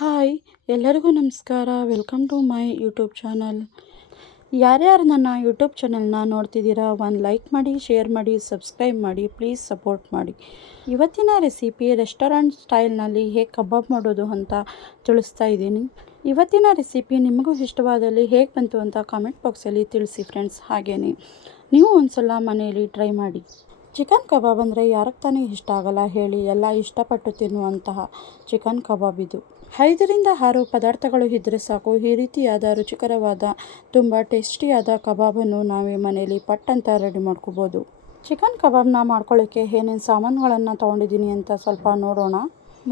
Hi ಎಲ್ಲರಿಗೂ ನಮಸ್ಕಾರ. Welcome to my YouTube channel. ಯಾರ್ಯಾರು ನನ್ನ ಯೂಟ್ಯೂಬ್ ಚಾನಲ್ನ ನೋಡ್ತಿದ್ದೀರಾ, ಒಂದು ಲೈಕ್ ಮಾಡಿ, ಶೇರ್ ಮಾಡಿ, ಸಬ್ಸ್ಕ್ರೈಬ್ ಮಾಡಿ, ಪ್ಲೀಸ್ ಸಪೋರ್ಟ್ ಮಾಡಿ. ಇವತ್ತಿನ ರೆಸಿಪಿ ರೆಸ್ಟೋರೆಂಟ್ ಸ್ಟೈಲ್ನಲ್ಲಿ ಹೇಗೆ ಕಬಾಬ್ ಮಾಡೋದು ಅಂತ ತಿಳಿಸ್ತಾ ಇದ್ದೀನಿ. ಇವತ್ತಿನ ರೆಸಿಪಿ ನಿಮಗೂ ಇಷ್ಟವಾದಲ್ಲಿ ಹೇಗೆ ಬಂತು ಅಂತ ಕಾಮೆಂಟ್ ಬಾಕ್ಸಲ್ಲಿ ತಿಳಿಸಿ ಫ್ರೆಂಡ್ಸ್. ಹಾಗೆಯೇ ನೀವು ಒಂದು ಸಲ ಮನೆಯಲ್ಲಿ ಟ್ರೈ ಮಾಡಿ. ಚಿಕನ್ ಕಬಾಬ್ ಅಂದರೆ ಯಾರಿಗೆ ತಾನೇ ಇಷ್ಟ ಆಗಲ್ಲ ಹೇಳಿ, ಎಲ್ಲ ಇಷ್ಟಪಟ್ಟು ತಿನ್ನುವಂತಹ ಚಿಕನ್ ಕಬಾಬ್ ಇದು. 5ರಿಂದ 6 ಪದಾರ್ಥಗಳು ಇದ್ದರೆ ಸಾಕು, ಈ ರೀತಿಯಾದ ರುಚಿಕರವಾದ ತುಂಬ ಟೇಸ್ಟಿಯಾದ ಕಬಾಬನ್ನು ನಾವೇ ಮನೆಯಲ್ಲಿ ಪಟ್ಟಂತ ರೆಡಿ ಮಾಡ್ಕೋಬೋದು. ಚಿಕನ್ ಕಬಾಬ್ನ ಮಾಡ್ಕೊಳ್ಳೋಕ್ಕೆ ಏನೇನು ಸಾಮಾನುಗಳನ್ನು ತೊಗೊಂಡಿದ್ದೀನಿ ಅಂತ ಸ್ವಲ್ಪ ನೋಡೋಣ.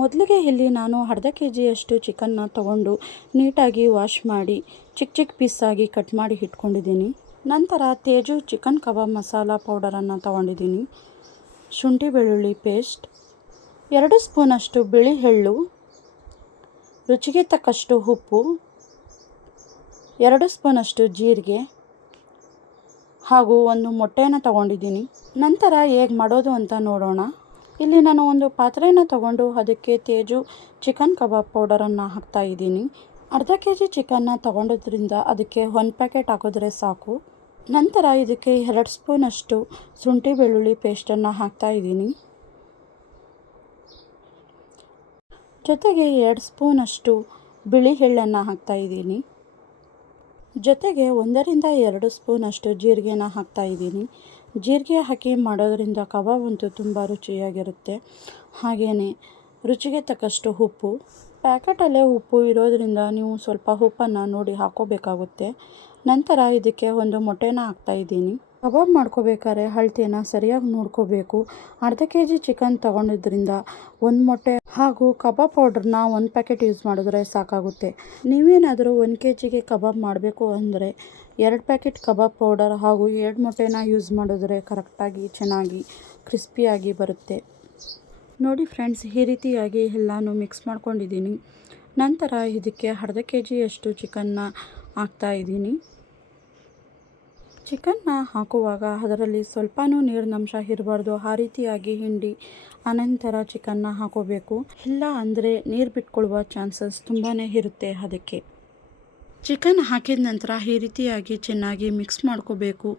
ಮೊದಲಿಗೆ ಇಲ್ಲಿ ನಾನು ಅರ್ಧ kg ಚಿಕನ್ನ ತೊಗೊಂಡು ನೀಟಾಗಿ ವಾಶ್ ಮಾಡಿ ಚಿಕ್ಕ ಚಿಕ್ಕ ಪೀಸಾಗಿ ಕಟ್ ಮಾಡಿ ಇಟ್ಕೊಂಡಿದ್ದೀನಿ. ನಂತರ ತೇಜು ಚಿಕನ್ ಕಬಾಬ್ ಮಸಾಲ ಪೌಡರನ್ನು ತೊಗೊಂಡಿದ್ದೀನಿ. ಶುಂಠಿ ಬೆಳ್ಳುಳ್ಳಿ ಪೇಸ್ಟ್, 2 ಸ್ಪೂನಷ್ಟು ಬಿಳಿ ಎಳ್ಳು, ರುಚಿಗೆ ತಕ್ಕಷ್ಟು ಉಪ್ಪು, 2 ಸ್ಪೂನಷ್ಟು ಜೀರಿಗೆ ಹಾಗೂ ಒಂದು ಮೊಟ್ಟೆಯನ್ನು ತೊಗೊಂಡಿದ್ದೀನಿ. ನಂತರ ಹೇಗೆ ಮಾಡೋದು ಅಂತ ನೋಡೋಣ. ಇಲ್ಲಿ ನಾನು ಒಂದು ಪಾತ್ರೆಯನ್ನು ತಗೊಂಡು ಅದಕ್ಕೆ ತೇಜು ಚಿಕನ್ ಕಬಾಬ್ ಪೌಡರನ್ನು ಹಾಕ್ತಾಯಿದ್ದೀನಿ. ಅರ್ಧ kg ಚಿಕನ್ನ ತೊಗೊಂಡೋದ್ರಿಂದ ಅದಕ್ಕೆ 1 ಪ್ಯಾಕೆಟ್ ಹಾಕಿದ್ರೆ ಸಾಕು. ನಂತರ ಇದಕ್ಕೆ 2 ಸ್ಪೂನಷ್ಟು ಶುಂಠಿ ಬೆಳ್ಳುಳ್ಳಿ ಪೇಸ್ಟನ್ನು ಹಾಕ್ತಾಯಿದ್ದೀನಿ. ಜೊತೆಗೆ 2 ಸ್ಪೂನಷ್ಟು ಬಿಳಿ ಎಳ್ಳನ್ನು ಹಾಕ್ತಾಯಿದ್ದೀನಿ. ಜೊತೆಗೆ 1ರಿಂದ 2 ಸ್ಪೂನಷ್ಟು ಜೀರಿಗೆನ ಹಾಕ್ತಾಯಿದ್ದೀನಿ. ಜೀರಿಗೆ ಹಾಕಿ ಮಾಡೋದ್ರಿಂದ ಕಬಾಬ್ ಅಂತೂ ತುಂಬ ರುಚಿಯಾಗಿರುತ್ತೆ. ಹಾಗೆಯೇ ರುಚಿಗೆ ತಕ್ಕಷ್ಟು ಉಪ್ಪು. ಪ್ಯಾಕೆಟಲ್ಲೇ ಉಪ್ಪು ಇರೋದರಿಂದ ನೀವು ಸ್ವಲ್ಪ ಉಪ್ಪನ್ನು ನೋಡಿ ಹಾಕ್ಕೋಬೇಕಾಗುತ್ತೆ. ನಂತರ ಇದಕ್ಕೆ ಒಂದು ಮೊಟ್ಟೆನ ಹಾಕ್ತಾಯಿದ್ದೀನಿ. ಕಬಾಬ್ ಮಾಡ್ಕೋಬೇಕಾದ್ರೆ ಅಳತೆನ ಸರಿಯಾಗಿ ನೋಡ್ಕೋಬೇಕು. ಅರ್ಧ kg ಚಿಕನ್ ತೊಗೊಂಡಿದ್ರಿಂದ 1 ಮೊಟ್ಟೆ ಹಾಗೂ ಕಬಾಬ್ ಪೌಡ್ರನ್ನ 1 ಪ್ಯಾಕೆಟ್ ಯೂಸ್ ಮಾಡಿದ್ರೆ ಸಾಕಾಗುತ್ತೆ. ನೀವೇನಾದರೂ 1 kgಗೆ ಕಬಾಬ್ ಮಾಡಬೇಕು ಅಂದರೆ 2 ಪ್ಯಾಕೆಟ್ ಕಬಾಬ್ ಪೌಡರ್ ಹಾಗೂ 2 ಮೊಟ್ಟೆನ ಯೂಸ್ ಮಾಡಿದ್ರೆ ಕರೆಕ್ಟಾಗಿ ಚೆನ್ನಾಗಿ ಕ್ರಿಸ್ಪಿಯಾಗಿ ಬರುತ್ತೆ. ನೋಡಿ ಫ್ರೆಂಡ್ಸ್, ಈ ರೀತಿಯಾಗಿ ಎಲ್ಲನೂ ಮಿಕ್ಸ್ ಮಾಡ್ಕೊಂಡಿದ್ದೀನಿ. ನಂತರ ಇದಕ್ಕೆ ಅರ್ಧ kg ಚಿಕನ್ನ ಹಾಕ್ತಾಯಿದ್ದೀನಿ. ಚಿಕನ್ನ ಹಾಕುವಾಗ ಅದರಲ್ಲಿ ಸ್ವಲ್ಪನೂ ನೀರಿನಂಶ ಇರಬಾರ್ದು. ಆ ರೀತಿಯಾಗಿ ಹಿಂಡಿ ಅನಂತರ ಚಿಕನ್ನ ಹಾಕೋಬೇಕು. ಇಲ್ಲ ಅಂದರೆ ನೀರು ಬಿಟ್ಕೊಳ್ಳುವ ಚಾನ್ಸಸ್ ತುಂಬಾ ಇರುತ್ತೆ. ಅದಕ್ಕೆ ಚಿಕನ್ ಹಾಕಿದ ನಂತರ ಈ ರೀತಿಯಾಗಿ ಚೆನ್ನಾಗಿ ಮಿಕ್ಸ್ ಮಾಡ್ಕೋಬೇಕು.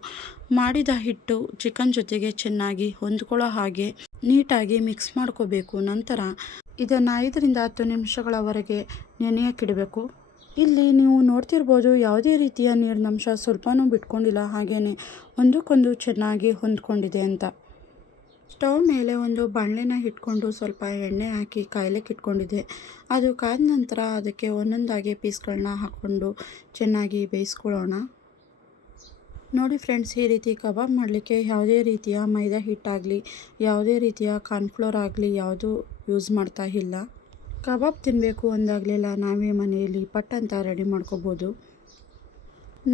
ಮಾಡಿದ ಹಿಟ್ಟು ಚಿಕನ್ ಜೊತೆಗೆ ಚೆನ್ನಾಗಿ ಹೊಂದ್ಕೊಳ್ಳೋ ಹಾಗೆ ನೀಟಾಗಿ ಮಿಕ್ಸ್ ಮಾಡ್ಕೋಬೇಕು. ನಂತರ ಇದನ್ನು 5ರಿಂದ 10 ನಿಮಿಷಗಳವರೆಗೆ ನೆನೆಯಕ್ಕಿಡಬೇಕು. ಇಲ್ಲಿ ನೀವು ನೋಡ್ತಿರ್ಬೋದು, ಯಾವುದೇ ರೀತಿಯ ನೀರಿನಂಶ ಸ್ವಲ್ಪನೂ ಬಿಟ್ಕೊಂಡಿಲ್ಲ. ಹಾಗೆಯೇ ಒಂದಕ್ಕೊಂದು ಚೆನ್ನಾಗಿ ಹೊಂದ್ಕೊಂಡಿದೆ ಅಂತ. ಸ್ಟವ್ ಮೇಲೆ ಒಂದು ಬಾಣಲೆನ ಇಟ್ಕೊಂಡು ಸ್ವಲ್ಪ ಎಣ್ಣೆ ಹಾಕಿ ಕಾಯ್ಲಿಕ್ಕೆ ಇಟ್ಕೊಂಡಿದ್ದೆ. ಅದು ಕಾದ ನಂತರ ಅದಕ್ಕೆ ಒಂದೊಂದಾಗಿ ಪೀಸ್ಗಳನ್ನ ಹಾಕ್ಕೊಂಡು ಚೆನ್ನಾಗಿ ಬೇಯಿಸ್ಕೊಳ್ಳೋಣ. ನೋಡಿ ಫ್ರೆಂಡ್ಸ್, ಈ ರೀತಿ ಕಬಾಬ್ ಮಾಡಲಿಕ್ಕೆ ಯಾವುದೇ ರೀತಿಯ ಮೈದಾ ಹಿಟ್ಟಾಗಲಿ ಯಾವುದೇ ರೀತಿಯ ಕಾರ್ನ್ಫ್ಲೋರ್ ಆಗಲಿ ಯಾವುದೂ ಯೂಸ್ ಮಾಡ್ತಾ ಇಲ್ಲ. ಕಬಾಬ್ ತಿನ್ನಬೇಕು ಅಂದಾಗಲೆಲ್ಲ ನಾವೇ ಮನೆಯಲ್ಲಿ ಪಟ್ಟಂತ ರೆಡಿ ಮಾಡ್ಕೋಬೋದು.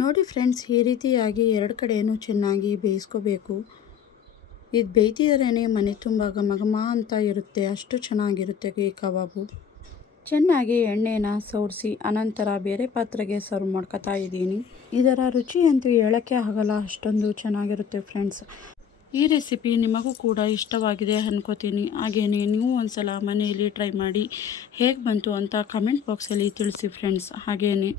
ನೋಡಿ ಫ್ರೆಂಡ್ಸ್, ಈ ರೀತಿಯಾಗಿ 2 ಕಡೆಯೂ ಚೆನ್ನಾಗಿ ಬೇಯಿಸ್ಕೋಬೇಕು. ಇದು ಬೇಯ್ತಿದ್ರೇ ಮನೆ ತುಂಬ ಘಮ ಘಮ ಅಂತ ಇರುತ್ತೆ. ಅಷ್ಟು ಚೆನ್ನಾಗಿರುತ್ತೆ ಈ ಕಬಾಬು. ಚೆನ್ನಾಗಿ ಎಣ್ಣೆನ ಸವರಿಸಿ ಅನಂತರ ಬೇರೆ ಪಾತ್ರೆಗೆ ಸರ್ವ್ ಮಾಡ್ಕೊತಾ ಇದ್ದೀನಿ. ಇದರ ರುಚಿ ಅಂತೂ ಹೇಳೋಕ್ಕೆ ಆಗಲ್ಲ, ಅಷ್ಟೊಂದು ಚೆನ್ನಾಗಿರುತ್ತೆ ಫ್ರೆಂಡ್ಸ್. ಈ ರೆಸಿಪಿ ನಿಮಗೂ ಕೂಡ ಇಷ್ಟವಾಗಿದೆ ಅನ್ಕೋತೀನಿ. ಹಾಗೆಯೇ ನೀವು ಒಂದು ಸಲ ಮನೆಯಲ್ಲಿ ಟ್ರೈ ಮಾಡಿ ಹೇಗೆ ಬಂತು ಅಂತ ಕಮೆಂಟ್ ಬಾಕ್ಸಲ್ಲಿ ತಿಳಿಸಿ ಫ್ರೆಂಡ್ಸ್. ಹಾಗೆಯೇ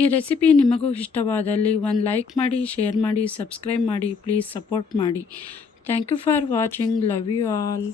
ಈ ರೆಸಿಪಿ ನಿಮಗೂ ಇಷ್ಟವಾದಲ್ಲಿ ಒಂದು ಲೈಕ್ ಮಾಡಿ, ಶೇರ್ ಮಾಡಿ, ಸಬ್ಸ್ಕ್ರೈಬ್ ಮಾಡಿ, ಪ್ಲೀಸ್ ಸಪೋರ್ಟ್ ಮಾಡಿ. Thank you for watching. Love you all.